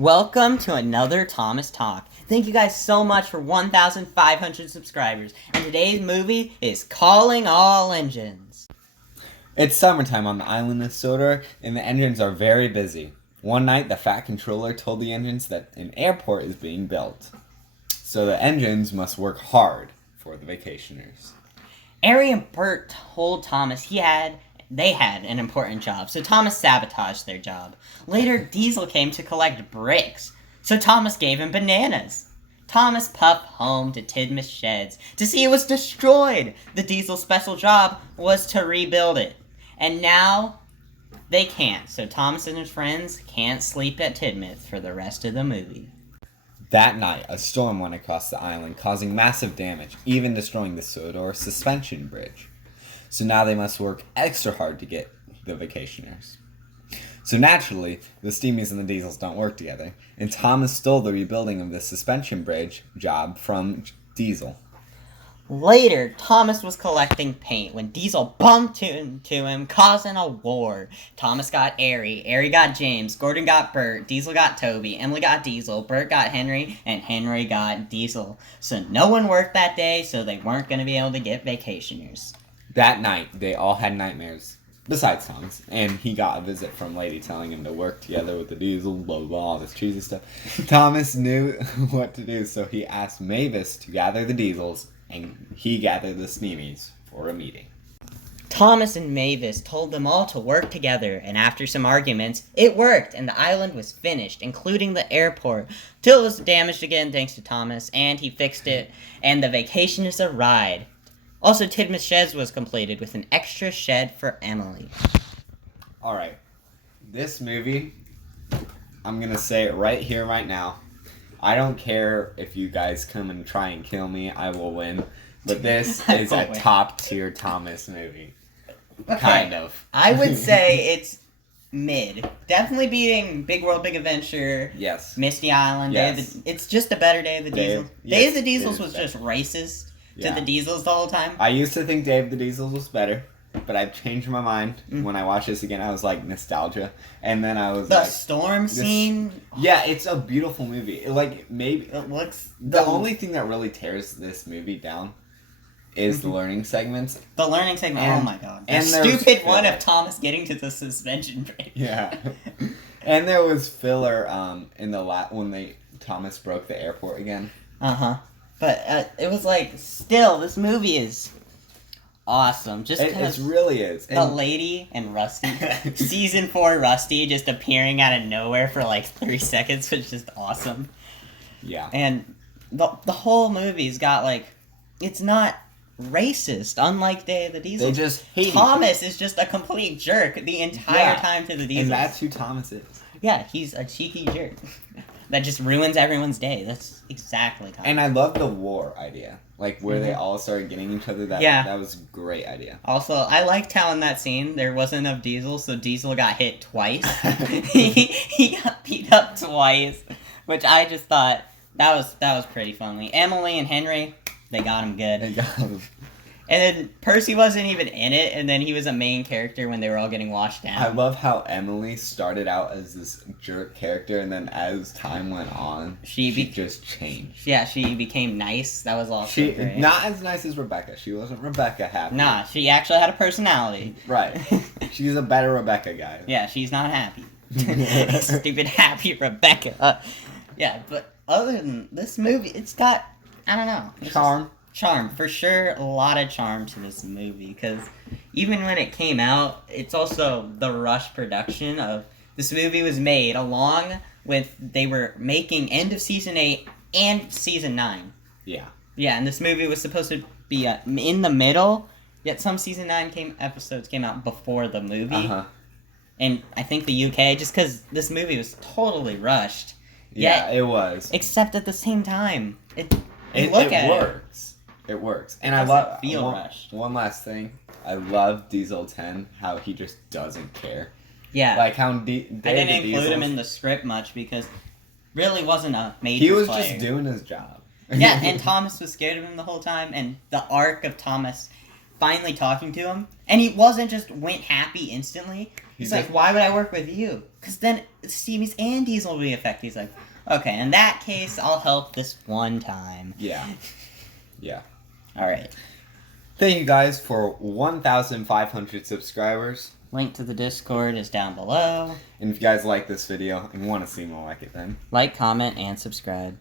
Welcome to another Thomas Talk. Thank you guys so much for 1,500 subscribers. And today's movie is Calling All Engines. It's summertime on the island of Sodor, and the engines are very busy. One night, the fat controller told the engines that an airport is being built. So the engines must work hard for the vacationers. Ari and Bert told Thomas they had an important job, so Thomas sabotaged their job. Later, Diesel came to collect bricks, so Thomas gave him bananas. Thomas puffed home to Tidmouth Sheds to see it was destroyed. The Diesel's special job was to rebuild it. And now, they can't, so Thomas and his friends can't sleep at Tidmouth for the rest of the movie. That night, a storm went across the island, causing massive damage, even destroying the Sodor suspension bridge. So now they must work extra hard to get the vacationers. So naturally, the Steamies and the Diesels don't work together, and Thomas stole the rebuilding of the suspension bridge job from Diesel. Later, Thomas was collecting paint when Diesel bumped into him, causing a war. Thomas got Ari got James, Gordon got Bert, Diesel got Toby, Emily got Diesel, Bert got Henry, and Henry got Diesel. So no one worked that day, so they weren't going to be able to get vacationers. That night, they all had nightmares, besides Thomas, and he got a visit from Lady telling him to work together with the Diesel, blah, blah, blah, all this cheesy stuff. Thomas knew what to do, so he asked Mavis to gather the Diesels, and he gathered the Steamies for a meeting. Thomas and Mavis told them all to work together, and after some arguments, it worked, and the island was finished, including the airport, till it was damaged again thanks to Thomas, and he fixed it, and the vacationers arrived. Also, Tidmouth Sheds was completed with an extra shed for Emily. Alright, this movie, I'm going to say it right here, right now. I don't care if you guys come and try and kill me, I will win. But this is a top-tier Thomas movie. Okay. Kind of. I would say it's mid. Definitely beating Big World, Big Adventure. Yes. Misty Island. Yes. It's just a better Day of the Diesels. Day of the Diesels was better. just racist to Yeah. the Diesels the whole time. I used to think Dave the Diesels was better, but I've changed my mind. When I watched this again, I was like, nostalgia. And then I was The like... storm scene. Yeah, it's a beautiful movie. Maybe... It looks... The only thing that really tears this movie down is the learning segments. The learning segment, And- oh my god. The and there's stupid one filler. of Thomas getting to the suspension bridge. Yeah. And there was filler in the when Thomas broke the airport again. Uh-huh. But it was like, still, this movie is awesome. Just It really is. the lady and Rusty, season 4 Rusty just appearing out of nowhere for like 3 seconds was just awesome. Yeah. And the whole movie's got like, it's not racist, unlike Day of the Diesel. They just hate Thomas is just a complete jerk the entire time to the Diesel. And that's who Thomas is. Yeah, he's a cheeky jerk. That just ruins everyone's day. That's exactly Thomas. And I love the war idea. Like, where they all started getting each other. That was a great idea. Also, I liked how in that scene there wasn't enough Diesel, so Diesel got hit twice. he got beat up twice, which I just thought that was pretty funny. Emily and Henry, they got him good. They got him. And then Percy wasn't even in it, and then he was a main character when they were all getting washed down. I love how Emily started out as this jerk character, and then as time went on, she just changed. Yeah, she became nice. That was also great. Not as nice as Rebecca. She wasn't Rebecca happy. Nah, she actually had a personality. Right. She's a better Rebecca guy. Yeah, she's not happy. Stupid happy Rebecca. Yeah, but other than this movie, it's got, I don't know. Charm, for sure, a lot of charm to this movie, because even when it came out, it's also the rush production of, this movie was made along with, they were making end of season 8 and season 9. Yeah. Yeah, and this movie was supposed to be in the middle, yet some season 9 episodes came out before the movie. Uh-huh. And I think the UK, just because this movie was totally rushed. Yeah, it was. Except at the same time, it works. It works. And I love rushed. One last thing. I love Diesel 10, how he just doesn't care. Yeah. Like how I didn't include him in the script much because really wasn't a major He was player. just doing his job. Yeah, and Thomas was scared of him the whole time, and the arc of Thomas finally talking to him, and he wasn't just went happy instantly. He's like, why would I work with you? Because then Stevie's and Diesel will be affected. He's like, okay, in that case, I'll help this one time. Yeah. Yeah. All right. Thank you guys for 1,500 subscribers. Link to the Discord is down below. And if you guys like this video and want to see more like it, then Like, comment, and subscribe.